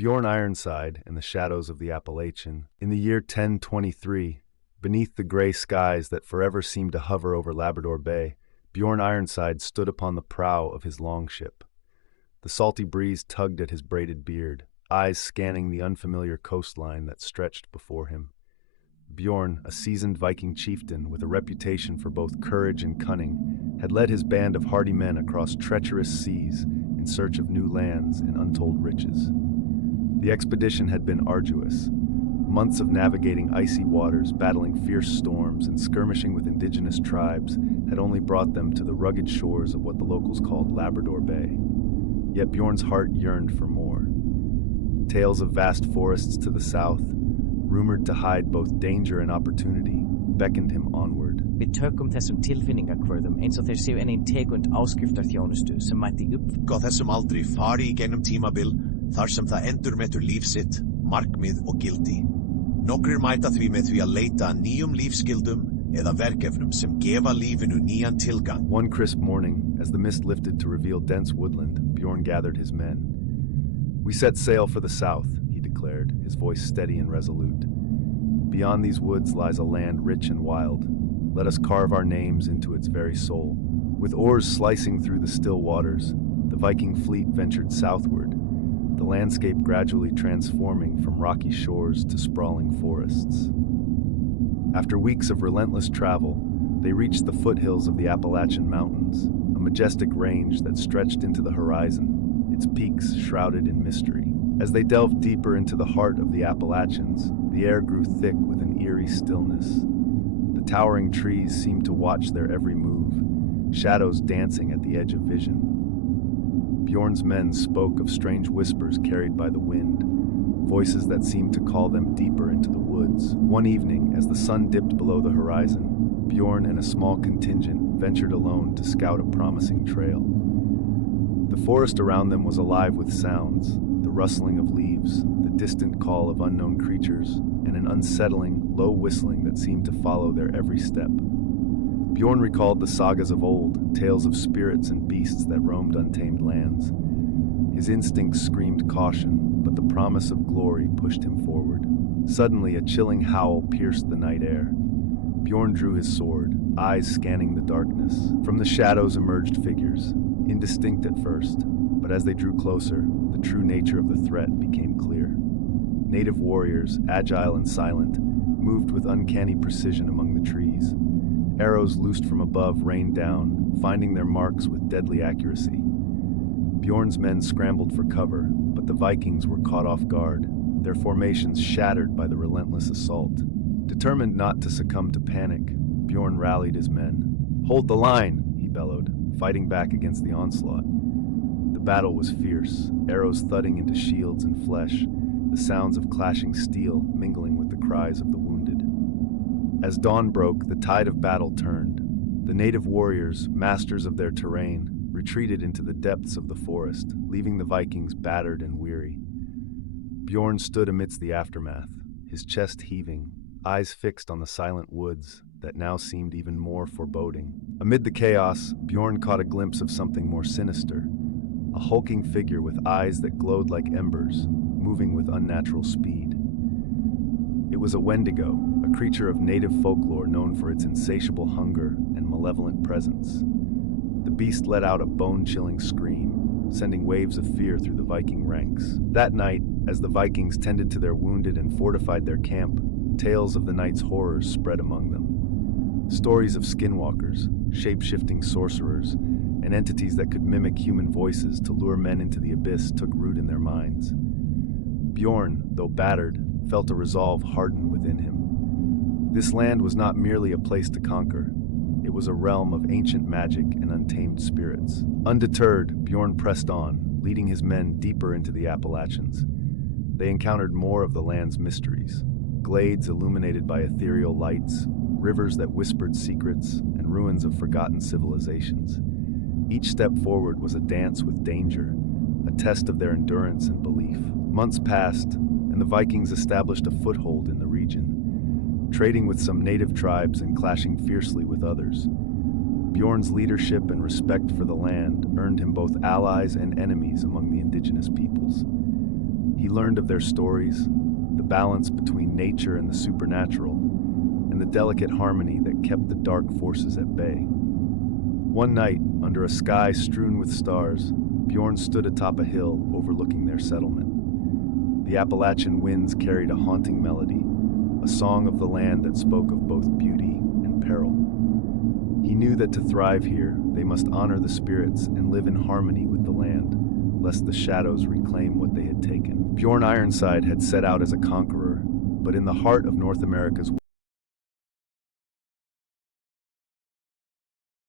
Bjorn Ironside in the shadows of the Appalachian. In the year 1023, beneath the gray skies that forever seemed to hover over Labrador Bay, Bjorn Ironside stood upon the prow of his longship. The salty breeze tugged at his braided beard, eyes scanning the unfamiliar coastline that stretched before him. Bjorn, a seasoned Viking chieftain with a reputation for both courage and cunning, had led his band of hardy men across treacherous seas in search of new lands and untold riches. The expedition had been arduous. Months of navigating icy waters, battling fierce storms, and skirmishing with indigenous tribes had only brought them to the rugged shores of what the locals called Labrador Bay. Yet Bjorn's heart yearned for more. Tales of vast forests to the south, rumored to hide both danger and opportunity, beckoned him onward. Við tökum þessum tilfinningakvörðum eins og þeir séu ein tegund áskriftarþjónustu sem mætti Gá þessum aldrei fari í gegnum tímabil þar sem það endurmetur líf sitt, markmið og gildi. Nokkrir mæta því með því að leita að nýjum lífsgildum eða verkefnum sem gefa lífinu nýjan tilgang. One crisp morning, as the mist lifted to reveal dense woodland, Bjorn gathered his men. "We set sail for the south," he declared, his voice steady and resolute. "Beyond these woods lies a land rich and wild. Let us carve our names into its very soul." With oars slicing through the still waters, the Viking fleet ventured southward, the landscape gradually transforming from rocky shores to sprawling forests. After weeks of relentless travel, they reached the foothills of the Appalachian Mountains, a majestic range that stretched into the horizon, its peaks shrouded in mystery. As they delved deeper into the heart of the Appalachians, the air grew thick with an eerie stillness. The towering trees seemed to watch their every move, shadows dancing at the edge of vision. Bjorn's men spoke of strange whispers carried by the wind, voices that seemed to call them deeper into the woods. One evening, as the sun dipped below the horizon, Bjorn and a small contingent ventured alone to scout a promising trail. The forest around them was alive with sounds, the rustling of leaves, the distant call of unknown creatures, and an unsettling, low whistling that seemed to follow their every step. Bjorn recalled the sagas of old, tales of spirits and beasts that roamed untamed lands. His instincts screamed caution, but the promise of glory pushed him forward. Suddenly, a chilling howl pierced the night air. Bjorn drew his sword, eyes scanning the darkness. From the shadows emerged figures, indistinct at first, but as they drew closer, the true nature of the threat became clear. Native warriors, agile and silent, moved with uncanny precision among the trees. Arrows loosed from above rained down, finding their marks with deadly accuracy. Bjorn's men scrambled for cover, but the Vikings were caught off guard, their formations shattered by the relentless assault. Determined not to succumb to panic, Bjorn rallied his men. "Hold the line," he bellowed, fighting back against the onslaught. The battle was fierce, arrows thudding into shields and flesh, the sounds of clashing steel mingling with the cries of the wounded. As dawn broke, the tide of battle turned. The native warriors, masters of their terrain, retreated into the depths of the forest, leaving the Vikings battered and weary. Bjorn stood amidst the aftermath, his chest heaving, eyes fixed on the silent woods that now seemed even more foreboding. Amid the chaos, Bjorn caught a glimpse of something more sinister, a hulking figure with eyes that glowed like embers, moving with unnatural speed. It was a Wendigo, a creature of native folklore known for its insatiable hunger and malevolent presence. The beast let out a bone-chilling scream, sending waves of fear through the Viking ranks. That night, as the Vikings tended to their wounded and fortified their camp, tales of the night's horrors spread among them. Stories of skinwalkers, shape-shifting sorcerers, and entities that could mimic human voices to lure men into the abyss took root in their minds. Bjorn, though battered, felt a resolve harden within him. This land was not merely a place to conquer. It was a realm of ancient magic and untamed spirits. Undeterred, Bjorn pressed on, leading his men deeper into the Appalachians. They encountered more of the land's mysteries. Glades illuminated by ethereal lights, rivers that whispered secrets, and ruins of forgotten civilizations. Each step forward was a dance with danger, a test of their endurance and belief. Months passed, and the Vikings established a foothold in the region, trading with some native tribes and clashing fiercely with others. Bjorn's leadership and respect for the land earned him both allies and enemies among the indigenous peoples. He learned of their stories, the balance between nature and the supernatural, and the delicate harmony that kept the dark forces at bay. One night, under a sky strewn with stars, Bjorn stood atop a hill overlooking their settlement. The Appalachian winds carried a haunting melody, a song of the land that spoke of both beauty and peril. He knew that to thrive here, they must honor the spirits and live in harmony with the land, lest the shadows reclaim what they had taken. Bjorn Ironside had set out as a conqueror, but in the heart of North America's